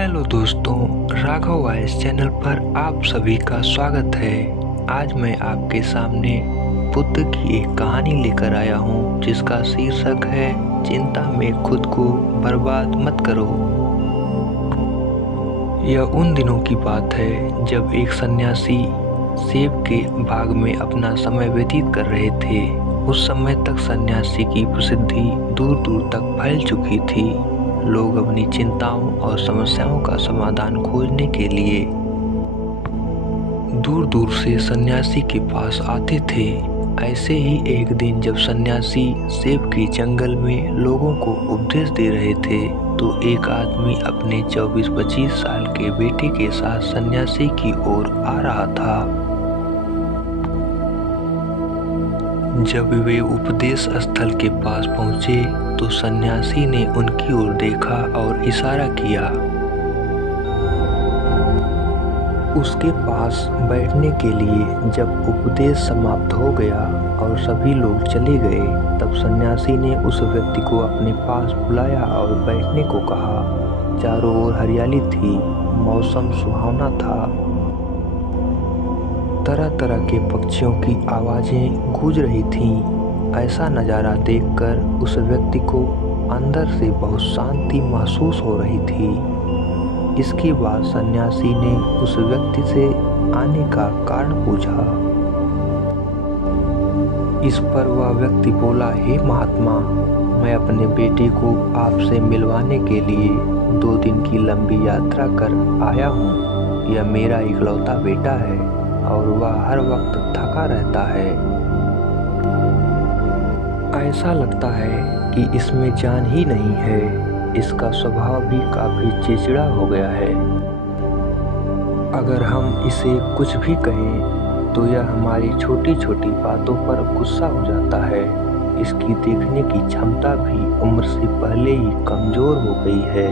Hello दोस्तों, Raghav voice channel पर आप सभी का स्वागत है। आज मैं आपके सामने बुद्ध की एक कहानी लेकर आया हूँ जिसका शीर्षक है चिंता में खुद को बर्बाद मत करो। यह उन दिनों की बात है जब एक सन्यासी सेब के बाग में अपना समय व्यतीत कर रहे थे। उस समय तक सन्यासी की प्रसिद्धि दूर दूर तक फैल चुकी थी। लोग अपनी चिंताओं और समस्याओं का समाधान खोजने के लिए दूर दूर से सन्यासी के पास आते थे। ऐसे ही एक दिन जब सन्यासी सेब के जंगल में लोगों को उपदेश दे रहे थे तो एक आदमी अपने 24-25 साल के बेटे के साथ सन्यासी की ओर आ रहा था। जब वे उपदेश स्थल के पास पहुंचे तो सन्यासी ने उनकी ओर देखा और इशारा किया। उसके पास बैठने के लिए जब उपदेश समाप्त हो गया और सभी लोग चले गए तब सन्यासी ने उस व्यक्ति को अपने पास बुलाया और बैठने को कहा। चारों ओर हरियाली थी, मौसम सुहावना था, तरह तरह के पक्षियों की आवाजें गूंज रही थीं। ऐसा नज़ारा देखकर उस व्यक्ति को अंदर से बहुत शांति महसूस हो रही थी। इसके बाद सन्यासी ने उस व्यक्ति से आने का कारण पूछा। इस पर वह व्यक्ति बोला, हे महात्मा, मैं अपने बेटे को आपसे मिलवाने के लिए 2 दिन की लंबी यात्रा कर आया हूँ। यह मेरा इकलौता बेटा है और वह हर वक्त थका रहता है। ऐसा लगता है कि इसमें जान ही नहीं है। इसका स्वभाव भी काफी चिड़चिड़ा हो गया है। अगर हम इसे कुछ भी कहें तो यह हमारी छोटी छोटी बातों पर गुस्सा हो जाता है। इसकी देखने की क्षमता भी उम्र से पहले ही कमजोर हो गई है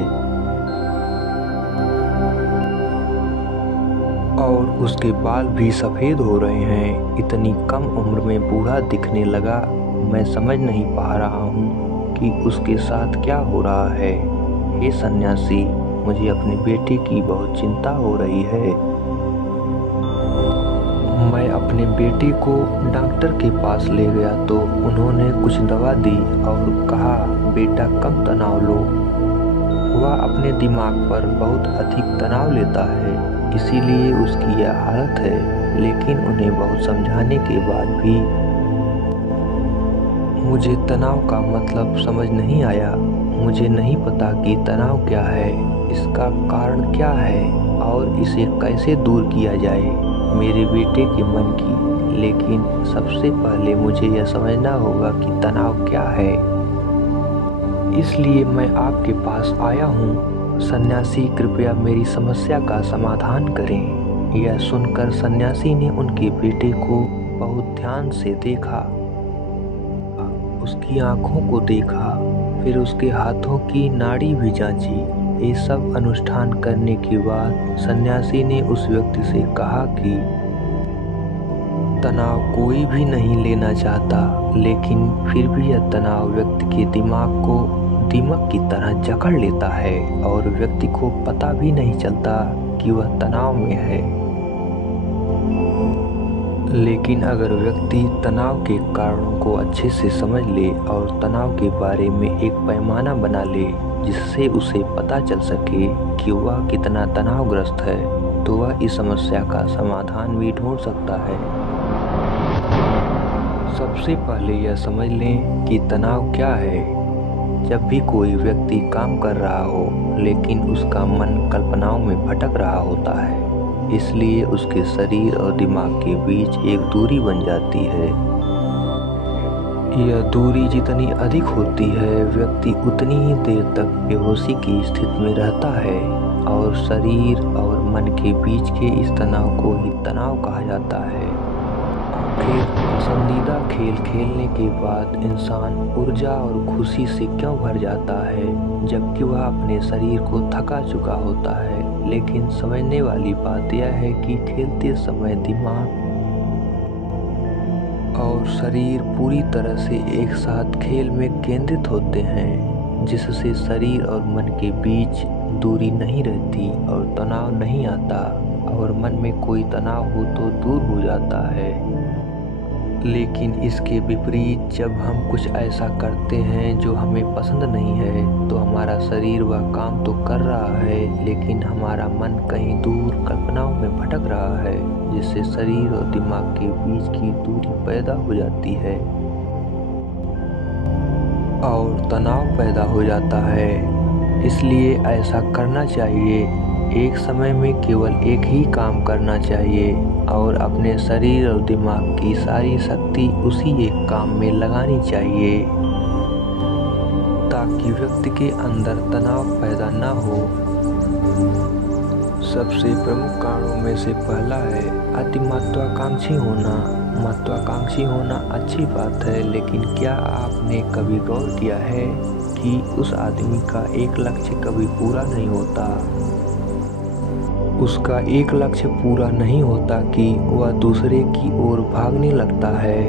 और उसके बाल भी सफ़ेद हो रहे हैं। इतनी कम उम्र में बूढ़ा दिखने लगा। मैं समझ नहीं पा रहा हूँ कि उसके साथ क्या हो रहा है। हे सन्यासी, मुझे अपने बेटे की बहुत चिंता हो रही है। मैं अपने बेटे को डॉक्टर के पास ले गया तो उन्होंने कुछ दवा दी और कहा, बेटा कम तनाव लो। वह अपने दिमाग पर बहुत अधिक तनाव लेता है, इसीलिए उसकी यह हालत है। लेकिन उन्हें बहुत समझाने के बाद भी मुझे तनाव का मतलब समझ नहीं आया। मुझे नहीं पता कि तनाव क्या है, इसका कारण क्या है और इसे कैसे दूर किया जाए मेरे बेटे के मन की। लेकिन सबसे पहले मुझे यह समझना होगा कि तनाव क्या है। इसलिए मैं आपके पास आया हूँ। सन्यासी, कृपया मेरी समस्या का समाधान करें। यह सुनकर सन्यासी ने उनके बेटे को बहुत ध्यान से देखा, उसकी आंखों को देखा, फिर उसके हाथों की नाड़ी भी जांची। ये सब अनुष्ठान करने के बाद सन्यासी ने उस व्यक्ति से कहा कि तनाव कोई भी नहीं लेना चाहता, लेकिन फिर भी यह तनाव व्यक्ति के दिमाग को दीमक की तरह जकड़ लेता है और व्यक्ति को पता भी नहीं चलता कि वह तनाव में है। लेकिन अगर व्यक्ति तनाव के कारणों को अच्छे से समझ ले और तनाव के बारे में एक पैमाना बना ले जिससे उसे पता चल सके कि वह कितना तनावग्रस्त है, तो वह इस समस्या का समाधान भी ढूंढ सकता है। सबसे पहले यह समझ लें कि तनाव क्या है। जब भी कोई व्यक्ति काम कर रहा हो लेकिन उसका मन कल्पनाओं में भटक रहा होता है, इसलिए उसके शरीर और दिमाग के बीच एक दूरी बन जाती है। यह दूरी जितनी अधिक होती है, व्यक्ति उतनी ही देर तक बेहोशी की स्थिति में रहता है और शरीर और मन के बीच के इस तनाव को ही तनाव कहा जाता है। आखिर पसंदीदा खेल खेलने के बाद इंसान ऊर्जा और खुशी से क्यों भर जाता है जबकि वह अपने शरीर को थका चुका होता है। लेकिन समझने वाली बात यह है कि खेलते समय दिमाग और शरीर पूरी तरह से एक साथ खेल में केंद्रित होते हैं। जिससे शरीर और मन के बीच दूरी नहीं रहती और तनाव नहीं आता, और मन में कोई तनाव हो तो दूर हो जाता है। लेकिन इसके विपरीत जब हम कुछ ऐसा करते हैं जो हमें पसंद नहीं है, तो हमारा शरीर वह काम तो कर रहा है, लेकिन हमारा मन कहीं दूर कल्पनाओं में भटक रहा है, जिससे शरीर और दिमाग के बीच की दूरी पैदा हो जाती है और तनाव पैदा हो जाता है। इसलिए ऐसा करना चाहिए, एक समय में केवल एक ही काम करना चाहिए और अपने शरीर और दिमाग की सारी शक्ति उसी एक काम में लगानी चाहिए, ताकि व्यक्ति के अंदर तनाव पैदा न हो। सबसे प्रमुख कारणों में से पहला है अति महत्वाकांक्षी होना। महत्वाकांक्षी होना अच्छी बात है, लेकिन क्या आपने कभी गौर किया है कि उस आदमी का एक लक्ष्य कभी पूरा नहीं होता? उसका एक लक्ष्य पूरा नहीं होता कि वह दूसरे की ओर भागने लगता है।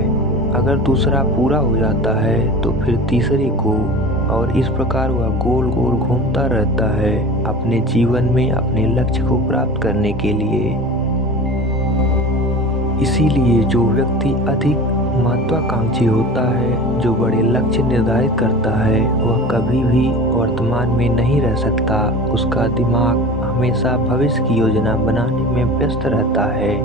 अगर दूसरा पूरा हो जाता है तो फिर तीसरे को, और इस प्रकार वह गोल गोल घूमता रहता है अपने जीवन में अपने लक्ष्य को प्राप्त करने के लिए। इसीलिए जो व्यक्ति अधिक महत्वाकांक्षी होता है, जो बड़े लक्ष्य निर्धारित करता है, वह कभी भी वर्तमान में नहीं रह सकता। उसका दिमाग हमेशा भविष्य की योजना बनाने में व्यस्त रहता है।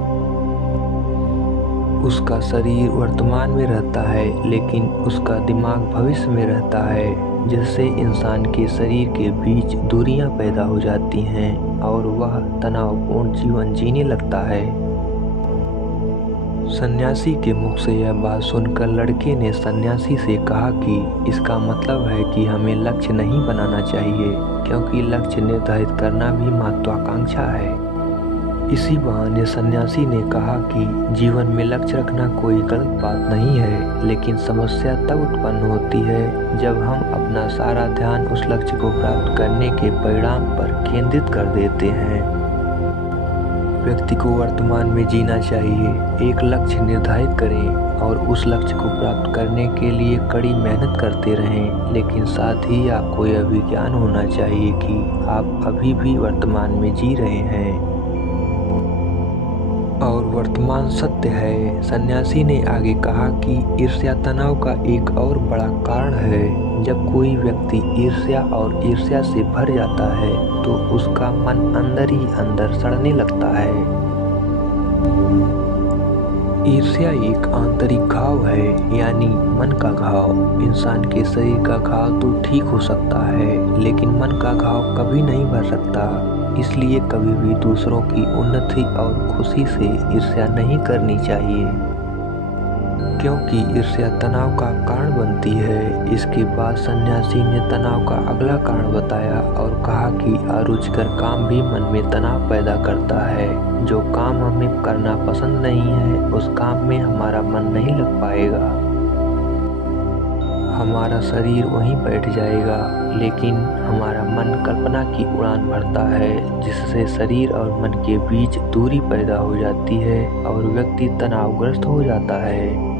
उसका शरीर वर्तमान में रहता है, लेकिन उसका दिमाग भविष्य में रहता है, जिससे इंसान के शरीर के बीच दूरियां पैदा हो जाती हैं और वह तनावपूर्ण जीवन जीने लगता है। सन्यासी के मुख से यह बात सुनकर लड़के ने सन्यासी से कहा कि इसका मतलब है कि हमें लक्ष्य नहीं बनाना चाहिए, क्योंकि लक्ष्य निर्धारित करना भी महत्वाकांक्षा है। इसी बहाने सन्यासी ने कहा कि जीवन में लक्ष्य रखना कोई गलत बात नहीं है, लेकिन समस्या तब उत्पन्न होती है जब हम अपना सारा ध्यान उस लक्ष्य को प्राप्त करने के परिणाम पर केंद्रित कर देते हैं। व्यक्ति को वर्तमान में जीना चाहिए, एक लक्ष्य निर्धारित करें और उस लक्ष्य को प्राप्त करने के लिए कड़ी मेहनत करते रहें, लेकिन साथ ही आपको यह भी ज्ञान होना चाहिए कि आप अभी भी वर्तमान में जी रहे हैं और वर्तमान सत्य है। सन्यासी ने आगे कहा कि ईर्ष्या तनाव का एक और बड़ा कारण है। जब कोई व्यक्ति ईर्ष्या और ईर्ष्या से भर जाता है तो उसका मन अंदर ही अंदर सड़ने लगता है। ईर्ष्या एक आंतरिक घाव है, यानी मन का घाव। इंसान के शरीर का घाव तो ठीक हो सकता है, लेकिन मन का घाव कभी नहीं भर सकता। इसलिए कभी भी दूसरों की उन्नति और खुशी से ईर्ष्या नहीं करनी चाहिए, क्योंकि ईर्ष्या तनाव का कारण बनती है। इसके बाद सन्यासी ने तनाव का अगला कारण बताया और कहा कि अरुचिकर काम भी मन में तनाव पैदा करता है। जो काम हमें करना पसंद नहीं है, उस काम में हमारा मन नहीं लग पाएगा, हमारा शरीर वहीं बैठ जाएगा, लेकिन हमारा मन कल्पना की उड़ान भरता है, जिससे शरीर और मन के बीच दूरी पैदा हो जाती है और व्यक्ति तनावग्रस्त हो जाता है।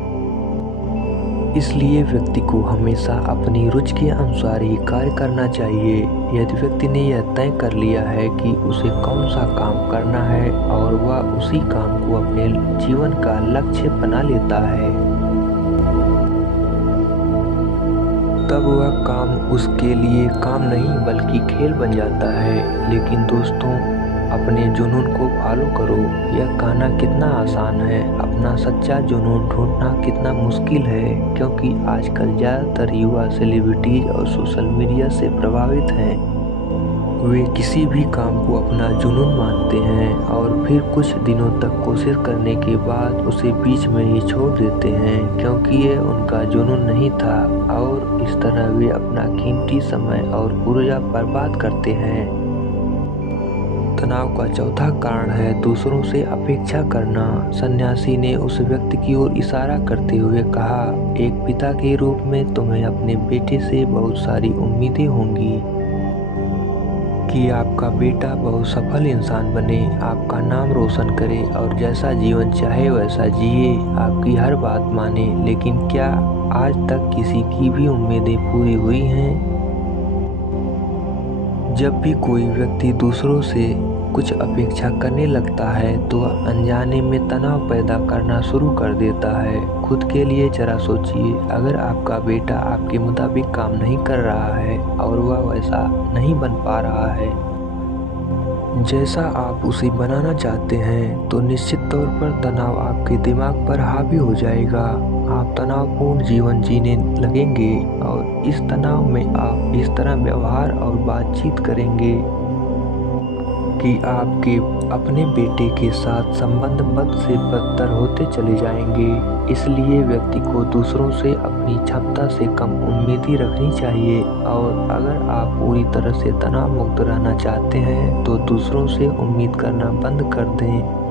इसलिए व्यक्ति को हमेशा अपनी रुचि के अनुसार ही कार्य करना चाहिए। यदि व्यक्ति ने यह तय कर लिया है कि उसे कौन सा काम करना है और वह उसी काम को अपने जीवन का लक्ष्य बना लेता है, तब वह काम उसके लिए काम नहीं बल्कि खेल बन जाता है। लेकिन दोस्तों, अपने जुनून को फॉलो करो। यह कहना कितना आसान है, अपना सच्चा जुनून ढूंढना कितना मुश्किल है, क्योंकि आजकल ज़्यादातर युवा सेलिब्रिटीज और सोशल मीडिया से प्रभावित हैं। वे किसी भी काम को अपना जुनून मानते हैं और फिर कुछ दिनों तक कोशिश करने के बाद उसे बीच में ही छोड़ देते हैं, क्योंकि ये उनका जुनून नहीं था, और इस तरह वे अपना कीमती समय और ऊर्जा बर्बाद करते हैं। तनाव का चौथा कारण है दूसरों से अपेक्षा करना। सन्यासी ने उस व्यक्ति की ओर इशारा करते हुए कहा, एक पिता के रूप में तुम्हें अपने बेटे से बहुत सारी उम्मीदें होंगी कि आपका बेटा बहुत सफल इंसान बने, आपका नाम रोशन करे और जैसा जीवन चाहे वैसा जिए, आपकी हर बात माने। लेकिन क्या आज तक किसी की भी उम्मीदें पूरी हुई हैं? जब भी कोई व्यक्ति दूसरों से कुछ अपेक्षा करने लगता है तो वह अनजाने में तनाव पैदा करना शुरू कर देता है। खुद के लिए जरा सोचिए, अगर आपका बेटा आपके मुताबिक काम नहीं कर रहा है और वह वैसा नहीं बन पा रहा है जैसा आप उसे बनाना चाहते हैं, तो निश्चित तौर पर तनाव आपके दिमाग पर हावी हो जाएगा। आप तनावपूर्ण जीवन जीने लगेंगे और इस तनाव में आप इस तरह व्यवहार और बातचीत करेंगे कि आपके अपने बेटे के साथ संबंध बद से बदतर होते चले जाएंगे। इसलिए व्यक्ति को दूसरों से अपनी क्षमता से कम उम्मीद ही रखनी चाहिए और अगर आप पूरी तरह से तनाव मुक्त रहना चाहते हैं तो दूसरों से उम्मीद करना बंद कर दें।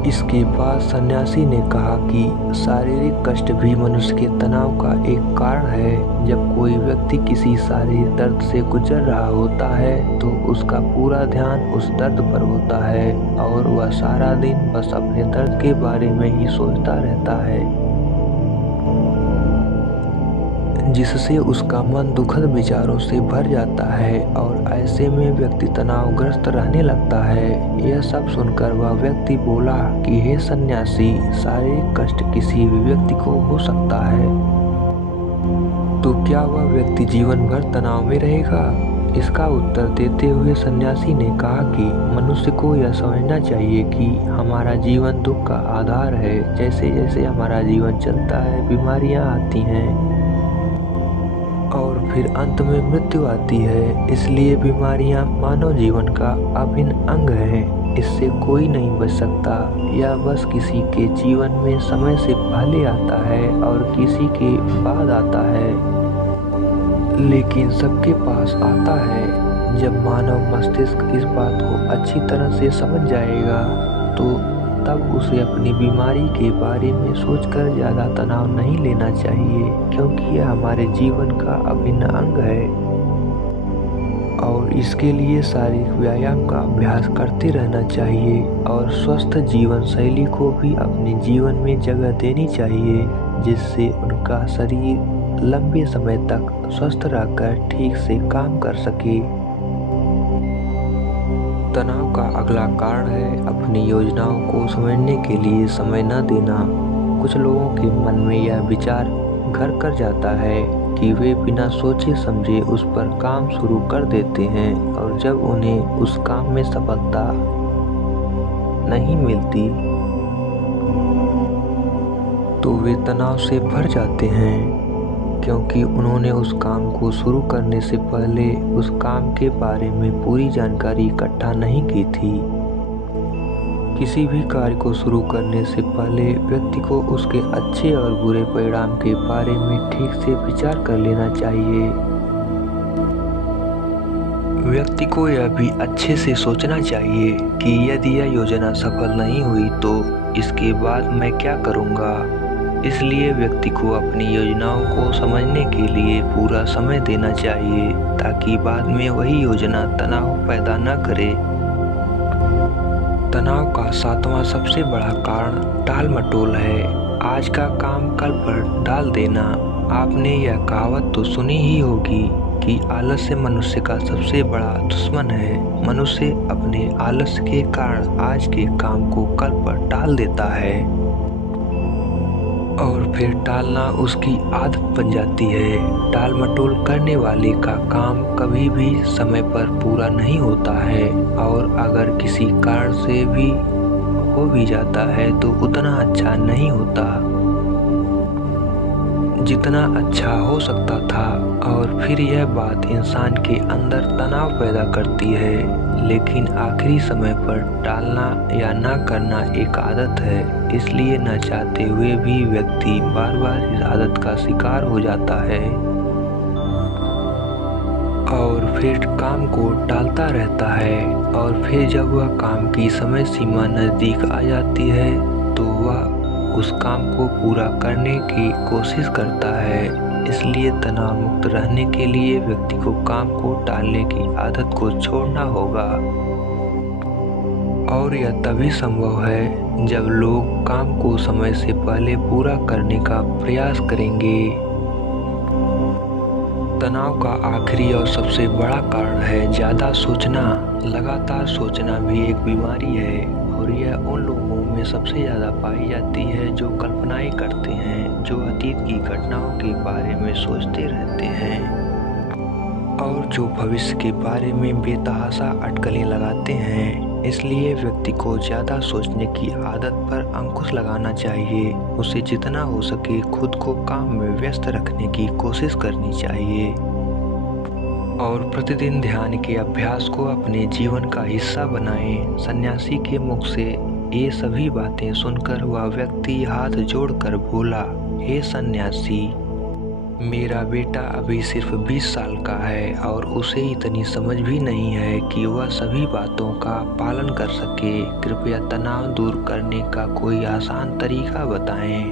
इसके बाद सन्यासी ने कहा कि शारीरिक कष्ट भी मनुष्य के तनाव का एक कारण है। जब कोई व्यक्ति किसी शारीरिक दर्द से गुजर रहा होता है तो उसका पूरा ध्यान उस दर्द पर होता है और वह सारा दिन बस अपने दर्द के बारे में ही सोचता रहता है, जिससे उसका मन दुखद विचारों से भर जाता है और ऐसे में व्यक्ति तनावग्रस्त रहने लगता है। यह सब सुनकर वह व्यक्ति बोला कि हे सन्यासी, शारीरिक कष्ट किसी भी व्यक्ति को हो सकता है, तो क्या वह व्यक्ति जीवन भर तनाव में रहेगा? इसका उत्तर देते हुए सन्यासी ने कहा कि मनुष्य को यह समझना चाहिए कि हमारा जीवन दुख का आधार है। जैसे जैसे हमारा जीवन चलता है, बीमारियां आती हैं और फिर अंत में मृत्यु आती है। इसलिए बीमारियां मानव जीवन का अभिन्न अंग है। इससे कोई नहीं बच सकता। यह बस किसी के जीवन में समय से पहले आता है और किसी के बाद आता है, लेकिन सबके पास आता है। जब मानव मस्तिष्क इस बात को अच्छी तरह से समझ जाएगा तो तब उसे अपनी बीमारी के बारे में सोचकर ज़्यादा तनाव नहीं लेना चाहिए, क्योंकि यह हमारे जीवन का अभिन्न अंग है और इसके लिए शारीरिक व्यायाम का अभ्यास करते रहना चाहिए और स्वस्थ जीवन शैली को भी अपने जीवन में जगह देनी चाहिए, जिससे उनका शरीर लंबे समय तक स्वस्थ रहकर ठीक से काम कर सके। तनाव का अगला कारण है अपनी योजनाओं को समझने के लिए समय न देना। कुछ लोगों के मन में यह विचार घर कर जाता है कि वे बिना सोचे समझे उस पर काम शुरू कर देते हैं और जब उन्हें उस काम में सफलता नहीं मिलती तो वे तनाव से भर जाते हैं, क्योंकि उन्होंने उस काम को शुरू करने से पहले उस काम के बारे में पूरी जानकारी इकट्ठा नहीं की थी। किसी भी कार्य को शुरू करने से पहले व्यक्ति को उसके अच्छे और बुरे परिणाम के बारे में ठीक से विचार कर लेना चाहिए। व्यक्ति को यह भी अच्छे से सोचना चाहिए कि यदि यह योजना सफल नहीं हुई तो इसके बाद मैं क्या करूँगा। इसलिए व्यक्ति को अपनी योजनाओं को समझने के लिए पूरा समय देना चाहिए ताकि बाद में वही योजना तनाव पैदा न करे। तनाव का सातवां सबसे बड़ा कारण टाल मटोल है। आज का काम कल पर डाल देना। आपने यह कहावत तो सुनी ही होगी कि आलस्य मनुष्य का सबसे बड़ा दुश्मन है। मनुष्य अपने आलस्य के कारण आज के काम को कल पर टाल देता है और फिर टालना उसकी आदत बन जाती है। टाल मटोल करने वाले का काम कभी भी समय पर पूरा नहीं होता है और अगर किसी कारण से भी हो भी जाता है तो उतना अच्छा नहीं होता जितना अच्छा हो सकता था और फिर यह बात इंसान के अंदर तनाव पैदा करती है। लेकिन आखिरी समय पर टालना या ना करना एक आदत है, इसलिए न चाहते हुए भी व्यक्ति बार बार इस आदत का शिकार हो जाता है और फिर काम को टालता रहता है और फिर जब वह काम की समय सीमा नज़दीक आ जाती है तो वह उस काम को पूरा करने की कोशिश करता है। इसलिए तनाव मुक्त रहने के लिए व्यक्ति को काम को टालने की आदत को छोड़ना होगा और यह तभी संभव है जब लोग काम को समय से पहले पूरा करने का प्रयास करेंगे। तनाव का आखिरी और सबसे बड़ा कारण है ज़्यादा सोचना। लगातार सोचना भी एक बीमारी है और यह उन लोगों में सबसे ज़्यादा पाई जाती है जो कल्पनाएं करते हैं, जो अतीत की घटनाओं के बारे में सोचते रहते हैं और जो भविष्य के बारे में बेतहाशा अटकलें लगाते हैं। इसलिए व्यक्ति को ज़्यादा सोचने की आदत पर अंकुश लगाना चाहिए। उसे जितना हो सके खुद को काम में व्यस्त रखने की कोशिश करनी चाहिए और प्रतिदिन ध्यान के अभ्यास को अपने जीवन का हिस्सा बनाएं। सन्यासी के मुख से ये सभी बातें सुनकर वह व्यक्ति हाथ जोड़कर बोला, हे सन्यासी, मेरा बेटा अभी सिर्फ 20 साल का है और उसे इतनी समझ भी नहीं है कि वह सभी बातों का पालन कर सके। कृपया तनाव दूर करने का कोई आसान तरीका बताएं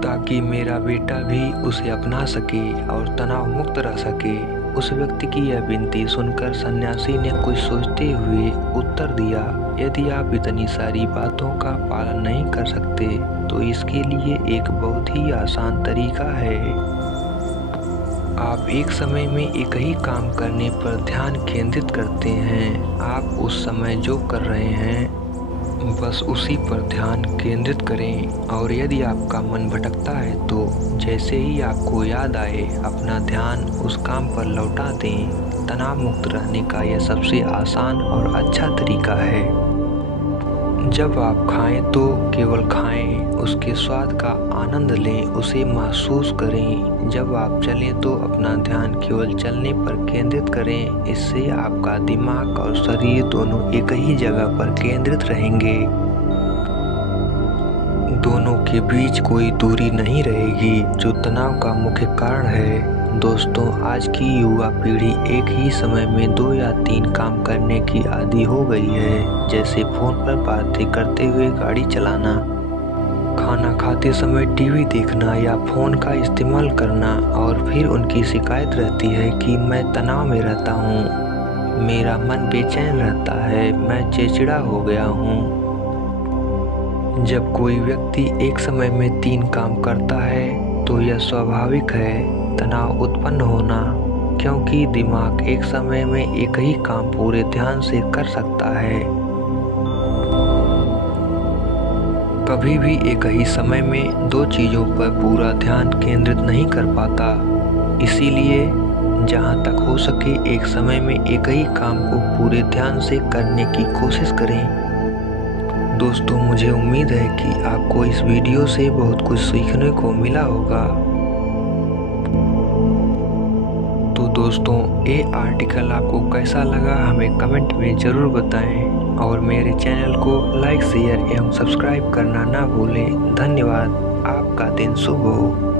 ताकि मेरा बेटा भी उसे अपना सके और तनाव मुक्त रह सके। उस व्यक्ति की यह विनती सुनकर सन्यासी ने कुछ सोचते हुए उत्तर दिया, यदि आप इतनी सारी बातों का पालन नहीं कर सकते तो इसके लिए एक बहुत ही आसान तरीका है। आप एक समय में एक ही काम करने पर ध्यान केंद्रित करते हैं। आप उस समय जो कर रहे हैं बस उसी पर ध्यान केंद्रित करें और यदि आपका मन भटकता है तो जैसे ही आपको याद आए अपना ध्यान उस काम पर लौटा दें। तनाव मुक्त रहने का यह सबसे आसान और अच्छा तरीका है। जब आप खाएं तो केवल खाएं, उसके स्वाद का आनंद लें, उसे महसूस करें। जब आप चलें तो अपना ध्यान केवल चलने पर केंद्रित करें। इससे आपका दिमाग और शरीर दोनों एक ही जगह पर केंद्रित रहेंगे। दोनों के बीच कोई दूरी नहीं रहेगी जो तनाव का मुख्य कारण है। दोस्तों, आज की युवा पीढ़ी एक ही समय में 2 या 3 काम करने की आदी हो गई है, जैसे फोन पर बातें करते हुए गाड़ी चलाना, खाना खाते समय टीवी देखना या फ़ोन का इस्तेमाल करना। और फिर उनकी शिकायत रहती है कि मैं तनाव में रहता हूँ, मेरा मन बेचैन रहता है, मैं चिड़चिड़ा हो गया हूँ। जब कोई व्यक्ति एक समय में 3 काम करता है तो यह स्वाभाविक है तनाव उत्पन्न होना, क्योंकि दिमाग एक समय में एक ही काम पूरे ध्यान से कर सकता है, कभी भी एक ही समय में 2 चीज़ों पर पूरा ध्यान केंद्रित नहीं कर पाता। इसीलिए जहाँ तक हो सके एक समय में एक ही काम को पूरे ध्यान से करने की कोशिश करें। दोस्तों, मुझे उम्मीद है कि आपको इस वीडियो से बहुत कुछ सीखने को मिला होगा। तो दोस्तों, ये आर्टिकल आपको कैसा लगा हमें कमेंट में ज़रूर बताएं और मेरे चैनल को लाइक, शेयर एवं सब्सक्राइब करना ना भूलें। धन्यवाद। आपका दिन शुभ हो।